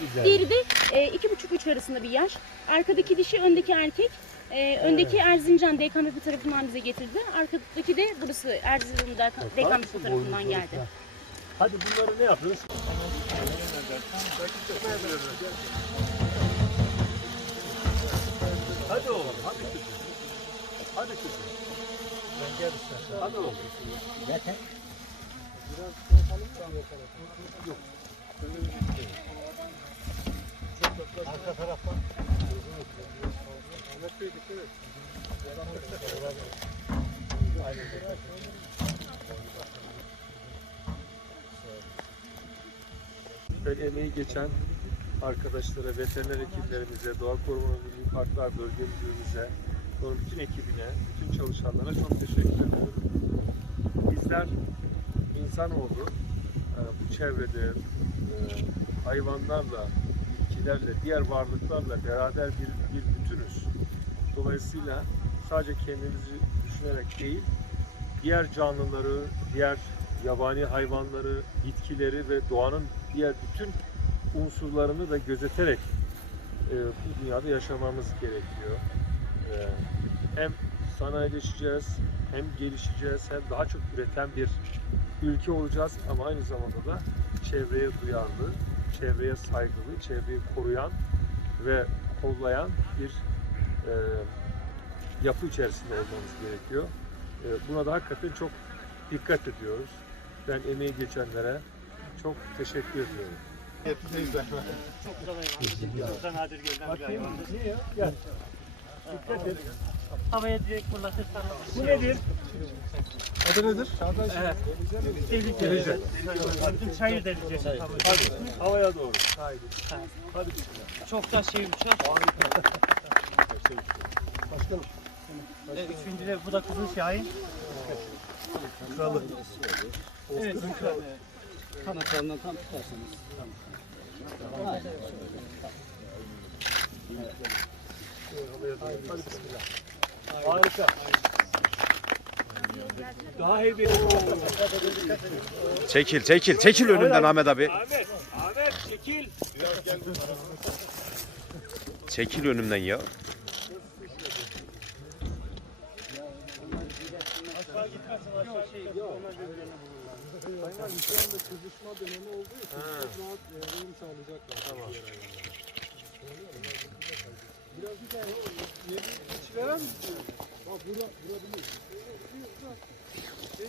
Güzel. Diğeri de e, iki buçuk üç arasında bir yaş. Arkadaki dişi, öndeki erkek. E, öndeki Erzincan DKMP tarafından bize getirdi. Arkadaki de burası Erzincan DKMP tarafından geldi. Hadi bunları ne yapıyoruz? Hadi oğlum, hadi kızım. Hadi kızım. Ben gel istersen. Hadi oğlum. Yeter. Biraz yapalım mı? Yok. Arka taraftan. Emeği geçen arkadaşlara, veteriner hekimlerimize, doğa koruma milli parklar bölge müdürümüze, onun bütün ekibine, bütün çalışanlara çok teşekkür ediyorum. Bizler insanoğlu e, bu çevrede e, hayvanlarla, bitkilerle, diğer varlıklarla beraber bir, bir bütünüz. Dolayısıyla sadece kendimizi düşünerek değil, diğer canlıları, diğer yabani hayvanları, bitkileri ve doğanın diğer bütün unsurlarını da gözeterek e, bu dünyada yaşamamız gerekiyor. E, hem sanayileşeceğiz, hem gelişeceğiz, hem daha çok üreten bir ülke olacağız ama aynı zamanda da çevreye duyarlı, çevreye saygılı, çevreyi koruyan ve kollayan bir e, yapı içerisinde olmamız gerekiyor. E, buna da hakikaten çok dikkat ediyoruz. Ben emeği geçenlere çok teşekkür ediyorum. Çok güzel hayvan. Burada nadir görülen bir hayvandır. Niye ya? Gel. Dikkat et. Havaya direkt fırlatırsan Bu nedir? Adı nedir? Evet. tehlikeli. Bütün çayır delicesi. Hadi havaya doğru. Haydi. Hadi Çok da şey uçar. Başkanım. Ve üçüncü de bu da kızıl şahin. Kralı. Evet. kralı. Kanatlarından tam tutarsanız. Hadi bismillah. Harika. Daha heybeli. Çekil, çekil, çekil önümden Ahmet abi. Ahmet, Ahmet çekil. Çekil önümden ya. Hayvan şu anda kızışma dönemi olduğu için çok rahat uyum sağlayacaklar. Tamam. Biraz bir tane yeni mi tutuyor? Bak bura, bura bilir. Şey,